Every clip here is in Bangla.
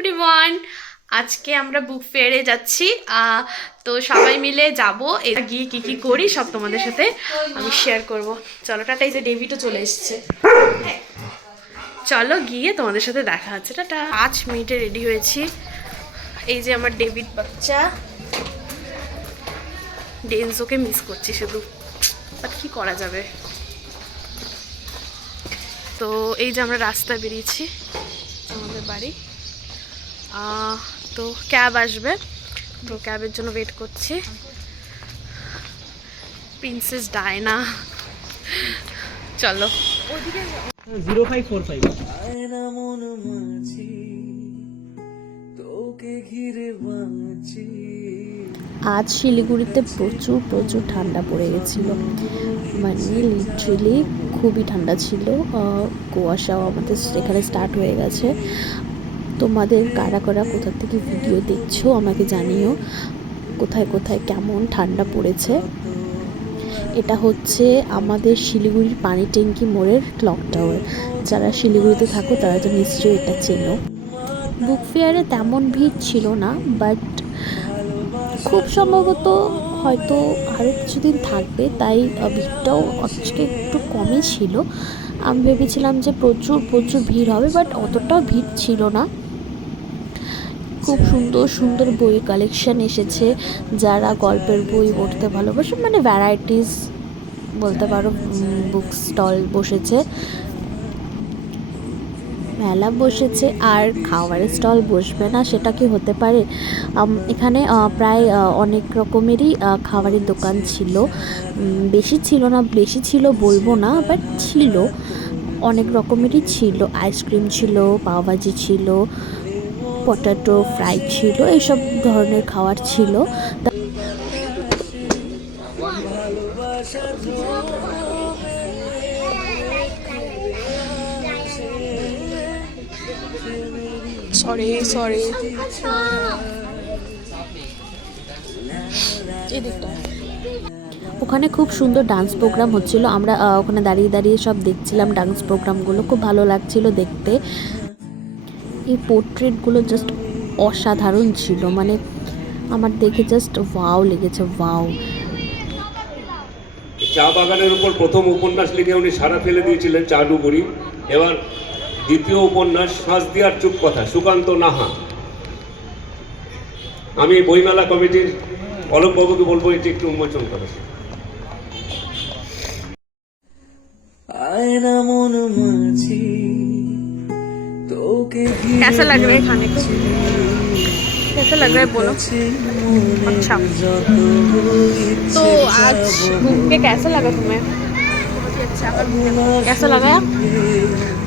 এভরিওয়ান, আজকে আমরা বুক ফেয়ারে যাচ্ছি। তো সবাই মিলে যাব, এটা গিয়ে কি কি করি সব তোমাদের সাথে আমি শেয়ার করব। চলো টাটা। এই যে ডেভিডও চলে এসেছে, চলো গিয়ে তোমাদের সাথে দেখা হচ্ছে। টাটা। 5 মিনিটে রেডি হয়েছি। এই যে আমার ডেভিড বাচ্চা, ডেনজোকে মিস করছি শুধু, বাট কি করা যাবে। তো এই যে আমরা রাস্তায় বেরিয়েছি আমাদের বাড়ি। তো ক্যাব আসবে, তো ক্যাবের জন্য ওয়েট করছি। প্রিন্সেস ডায়না, চলো। 0545 আজ শিলিগুড়িতে প্রচুর ঠান্ডা পড়ে গেছিলো, মানে লিটারেলি খুবই ঠান্ডা ছিল। কুয়াশাও আমাদের এখানে স্টার্ট হয়ে গেছে। তোমাদের কারা কারা কোথা থেকে ভিডিও দেখছো আমাকে জানিও, কোথায় কোথায় কেমন ঠান্ডা পড়েছে। এটা হচ্ছে আমাদের শিলিগুড়ির পানি ট্যাঙ্কি মোড়ের ক্লক টাওয়ার। যারা শিলিগুড়িতে থাকো তারা তো নিশ্চয়ই এটা চেনো। বুক ফেয়ারে তেমন ভিড় ছিল না, বাট খুব সম্ভবত হয়তো আরও কিছুদিন থাকবে, তাই ভিড়টাও আজকে একটু কমই ছিল। আমি ভেবেছিলাম যে প্রচুর ভিড় হবে, বাট অতটাও ভিড় ছিল না। খুব সুন্দর বই কালেকশন এসেছে। যারা গল্পের বই পড়তে ভালোবাসে, মানে ভ্যারাইটিস বলতে পারো, বুক স্টল বসেছে, মেলা বসেছে। আর খাবারের স্টল বসবে না সেটা কি হতে পারে। এখানে প্রায় অনেক রকমেরই খাবারের দোকান ছিল। বেশি ছিল বলবো না, বাট ছিল, অনেক রকমেরই ছিল। আইসক্রিম ছিল, পাওভাজি ছিল, পটেটো ফ্রাই ছিল, এইসব ধরনের খাবার ছিল। সরি ওখানে খুব সুন্দর ডান্স প্রোগ্রাম হচ্ছিল। আমরা ওখানে দাঁড়িয়ে সব দেখছিলাম ডান্স প্রোগ্রামগুলো, খুব ভালো লাগছিল দেখতে। এই পোর্ট্রেটগুলো জাস্ট অসাধারণ ছিল, মানে আমার দেখে জাস্ট ওয়াও লেগেছে, ওয়াও। চা বাগানের উপর প্রথম উপন্যাস লিখে উনি সারা ফেলে দিয়েছিলেন চা ডুবুরি। এবার দ্বিতীয় উপন্যাস সাঁজদিয়ার চুপ কথা, সুকান্ত নাহা। আমি বইমেলা কমিটির অলোকবাবুকে বলবো এটি একটু উন্মোচন করে। कैसा लग रहा है खाने को? कैसा लग रहा है बोलो। अच्छा, तो आज घूम के कैसा लगा तुम्हें? बहुत ही अच्छा। कैसा लगा?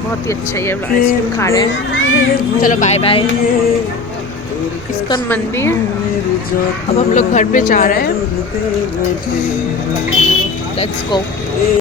बहुत ही अच्छा। ये आइसक्रीम खा रहे हैं। चलो बाय बाय। इस्कॉन मंदिर, अब हम लोग घर पे जा रहे हैं। Let's go.